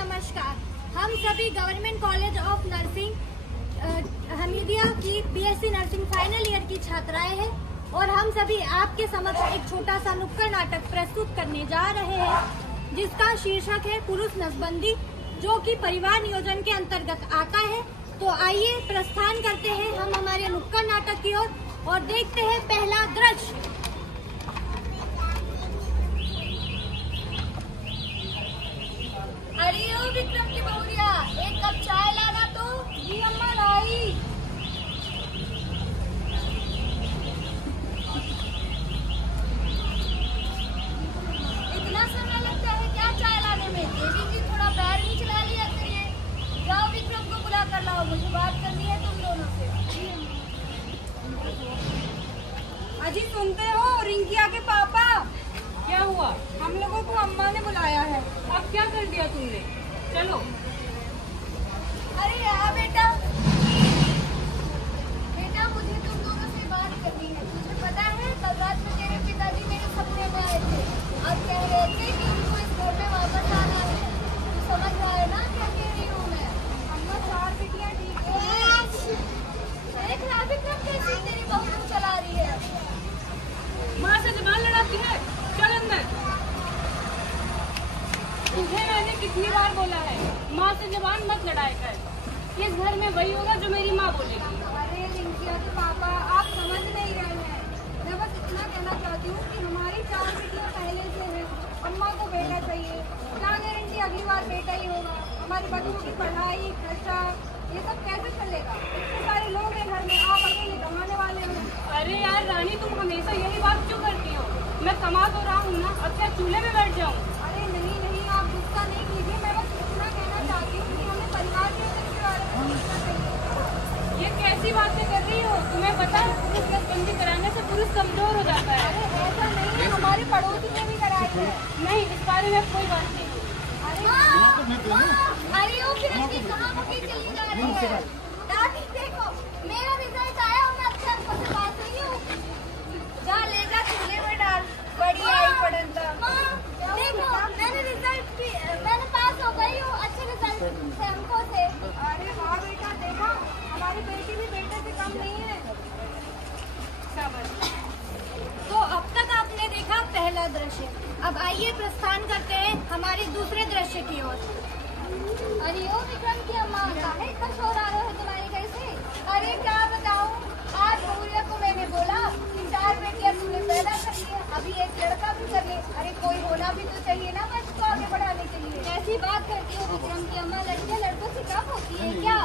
नमस्कार। हम सभी government college of nursing Hamidia की बीएससी नर्सिंग फाइनल ईयर की छात्राएं हैं और हम सभी आपके समक्ष एक छोटा सा नुक्कड़ नाटक प्रस्तुत करने जा रहे हैं जिसका शीर्षक है पुरुष नसबंदी, जो कि परिवार नियोजन के अंतर्गत आता है। तो आइए प्रस्थान करते हैं हम हमारे नुक्कड़ नाटक की ओर और देखते हैं पहला दृश्य। अरे ओ विक्रम की बहुरिया, एक कप चाय लाना तो। जी अम्मा लाई। इतना समय लगता है क्या चाय लाने में? देवी जी थोड़ा पैर भी चला लिया करिए। जाओ विक्रम को बुला कर लाओ, मुझे बात करनी है तुम दोनों से। अजी सुनते हो रिंकिया के पापा? क्या हुआ? हम लोगों को अम्मा ने बुलाया है। अब क्या कर दिया तुमने? चलो। अरे यार बेटा, मुझे तुम दोनों से बात करनी है। तुझे पता है कल रात में तेरे पिताजी मेरे सपने में आए थे और कह रहे थे कि उनको इस घर में वापस आना है। तू समझ रहा है ना क्या कह रही हूँ मैं? अम्मा 4 बेटियां ठीक है। देख रहा विक्रम कैसी तेरी बहू चला रही है। माँ से जबान लड़ाती है। चल अंदर। तुझे मैंने कितनी बार बोला है माँ से जबान मत लड़ाया कर। इस घर में वही होगा जो मेरी माँ बोलेगी। अरे रिंकिया के पापा, आप समझ नहीं रहे हैं। मैं बस इतना कहना चाहती हूँ कि हमारी 4 बेटियां पहले से हैं। अम्मा को बेटा चाहिए, क्या गारंटी अगली बार बेटा ही होगा। हमारे बच्चों की पढ़ाई, खर्चा, ये सब कैसे चलेगा? इतने सारे लोग हैं घर में, आप अकेले कमाने वाले हो। अरे यार रानी, तुम हमेशा यही बात क्यों करती हो? मैं कमा तो रहा हूँ ना, अब क्या चूल्हे में बैठ जाऊँ? अरे नहीं, आप गुस्सा नहीं कीजिए। मैं बस इतना कहना चाहती हूँ कि हमें परिवार के बारे में सोचना चाहिए। ये कैसी बातें कर रही हो? तुम्हें पता है पुरुष नसबंदी कराने से पुरुष कमजोर हो जाता है। अरे ऐसा नहीं है, हमारे पड़ोसी ने भी कराई है। नहीं, इस बारे में कोई बात नहीं। अरे ओ फिर अभी कहाँ मुझे चली जा रही है? दादी देखो, मेरा रिजल्ट आया और मैं अच्छे अंकों से पास हुई हूँ। जा ले जा चूल्हे में डाल, बड़ी आई पढ़न था। देखो मैंने पास हो गई हूँ अच्छे रिजल्ट से, अंकों से। अरे वाह बेटा, देखा हमारी बेटी भी बेटे से कम नहीं है। तो अब तक आपने देखा पहला दृश्य। अब आइए प्रस्थान करते हैं हमारे दूसरे दृश्य की ओर। अरे ओ विक्रम की अम्मा, काहे इतना शोर आ रहा है तुम्हारे घर से? अरे क्या बताऊं, आज बहुरिया को मैंने बोला कि 4 बेटियां तुमने पैदा कर ली है, अभी एक लड़का भी कर ले। अरे कोई होना भी तो चाहिए ना बच्चे को आगे बढ़ाने के लिए। ऐसी बात करती हो विक्रम की अम्मा, लड़कियां लड़कों से कम होती है क्या?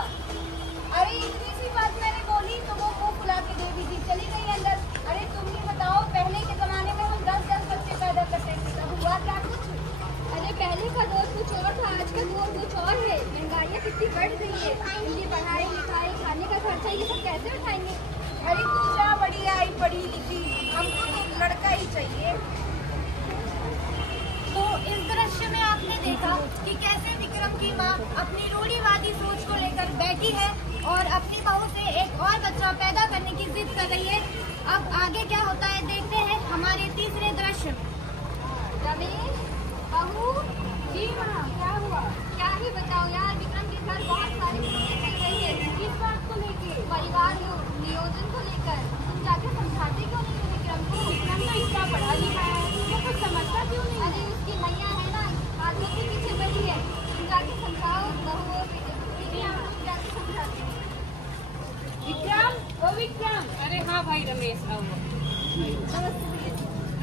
अरे इतनी सी बात मैंने बोली तो वो मुंह फुला के देवी जी चली गई अंदर। अरे तुम ही बताओ, पहले के जमाने में हम 10 बच्चे पैदा करते थे, तब हुआ क्या कुछ? अरे पहले का दौर कुछ और था, आज का दौर कुछ और है। महंगाई कितनी बढ़ गई है, इनकी पढ़ाई लिखाई, खाने का खर्चा, ये सब कैसे उठाएंगे? अरे तू जा बड़ी आई पढ़ी लिखी, हमको तो लड़का ही चाहिए। तो इस दृश्य में आपने देखा कि कैसे विक्रम की माँ अपनी रूढ़िवादी सोच को लेकर बैठी है और अपनी बहू से एक और बच्चा पैदा करने की जिद कर रही है। अब आगे क्या होता है देखते हैं हमारे तीसरे दृश्य में। रमेश, बहू। जी माँ, क्या हुआ? क्या ही बताओ यार, विक्रम के घर बहुत सारी मुद्दे चल रही है। किस बात को लेके? परिवार नियोजन को लेकर। तुम जाके समझाते क्यों नहीं हो विक्रम को? विक्रम तो इतना पढ़ा लिखा है, वो कुछ समझता क्यों नहीं? अरे उसकी मैया है ना, हाथों के पीछे बड़ी है। तुम जाके समझाओ बहू और हम जाके समझाते हैं। विक्रम, ओ विक्रम। अरे हाँ भाई रमेश, आओ।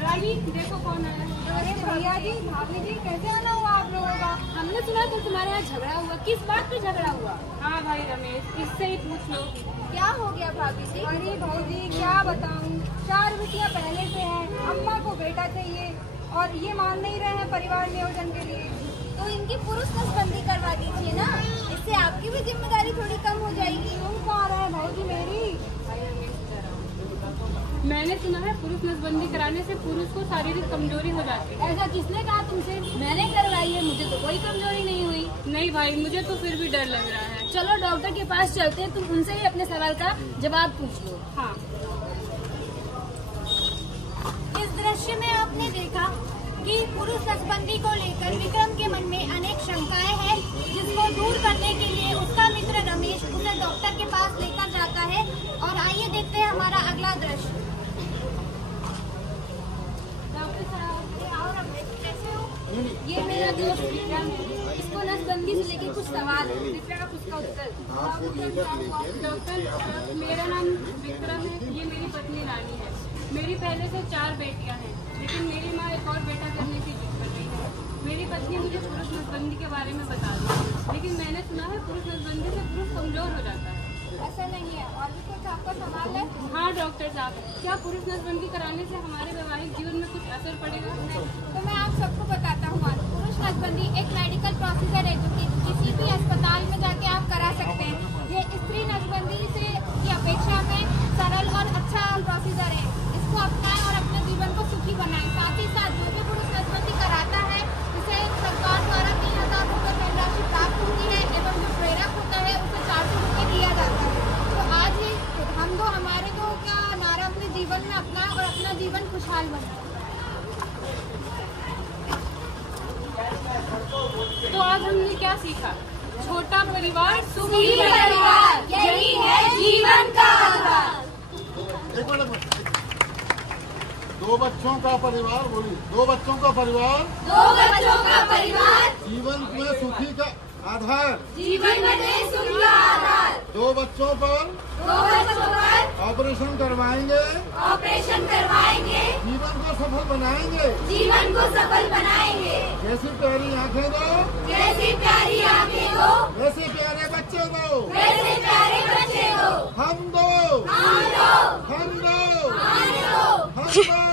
रानी देखो कौन आया है। अरे भैया जी, भाभी जी, कैसे आना हुआ आप लोगों का? हमने सुना तो तुम्हारे यहाँ झगड़ा हुआ। किस बात पे झगड़ा हुआ? हाँ भाई रमेश, इससे ही पूछ लो। क्या हो गया भाभी जी? अरे भाजी क्या बताऊँ, 4 बेटियाँ पहले से हैं, अम्मा को बेटा चाहिए और ये मान नहीं रहे हैं परिवार नियोजन के लिए। तो इनकी पुरुष नसबंदी करवा दीजिए ना, इससे आपकी भी जिम्मेदारी थोड़ी कम हो जाएगी। तुम कहाँ रहे भाजी मेरी? मैंने सुना है पुरुष नसबंदी कराने से पुरुष को शारीरिक कमजोरी हो जाती है। ऐसा किसने कहा तुमसे? मैंने करवाई है, मुझे तो कोई कमजोरी नहीं हुई। नहीं भाई, मुझे तो फिर भी डर लग रहा है। चलो डॉक्टर के पास चलते हैं, तुम उनसे ही अपने सवाल का जवाब पूछ लो। हाँ। इस दृश्य में आपने देखा कि पुरुष नसबंदी को लेकर विक्रम के मन में अनेक शंकाएं हैं, जिसको दूर करने के लिए उसका मित्र रमेश उसे डॉक्टर के पास लेकर जाता है। और आइए देखते हैं हमारा अगला दृश्य। डॉक्टर साहब, और रमेश कैसे हो? ये मेरा दोस्त विक्रम है, इसको नसबंदी से लेकर कुछ सवाल है, कृपया आप उसका उत्तर। डॉक्टर, मेरा नाम विक्रम है, ये मेरी पत्नी रानी है। मेरी पहले से 4 बेटियां हैं, लेकिन मेरी माँ एक और बेटा करने की जिद कर रही है। मेरी पत्नी मुझे पुरुष नसबंदी के बारे में बता दी, लेकिन मैंने सुना है पुरुष नसबंदी से पुरुष कमजोर हो जाता है। ऐसा नहीं है, और भी कुछ आपका सवाल है? हाँ डॉक्टर साहब, क्या पुरुष नसबंदी कराने से हमारे वैवाहिक जीवन में कुछ असर पड़ेगा? तो मैं आप सबको बताता हूँ। पुरुष नसबंदी एक मेडिकल प्रोसीजर है, जो कि किसी भी अस्पताल में जाके आप करा सकते हैं। ये स्त्री नसबंदी से की अपेक्षा में सरल और अच्छा प्रोसीजर है। इसको अपनाएं और अपने जीवन को सुखी बनाएं। साथ ही साथ जो भी पुरुष नसबंदी कराता है, उसे सरकार द्वारा 3000 रुपये धनराशि प्राप्त होती है, एवं जो प्रेरक होता है उसे 400 रुपये दिया जाता है। तो आज ही हम दो हमारे दो का नारा अपने जीवन में अपना और अपना जीवन खुशहाल बनाए। तो आज हमने क्या सीखा? छोटा परिवार सुखी परिवार, यही है जीवन का आधार। एक मिनट, 2 बच्चों का परिवार बोली, 2 बच्चों का परिवार, 2 बच्चों का परिवार, जीवन में सुखी का आधार, जीवन में सुखी का आधार। 2 बच्चों पर 2 बच्चों पर ऑपरेशन करवाएंगे, ऑपरेशन करवाएंगे, जीवन को सफल बनाएंगे, जीवन को सफल बनाएंगे। जैसी प्यारी आंखें दो, जैसी प्यारी आंखें दो, वैसे प्यारे बच्चे दो, वैसे प्यारे बच्चे दो। हम दो, हम दो, हम दो, हम दो, हम दो।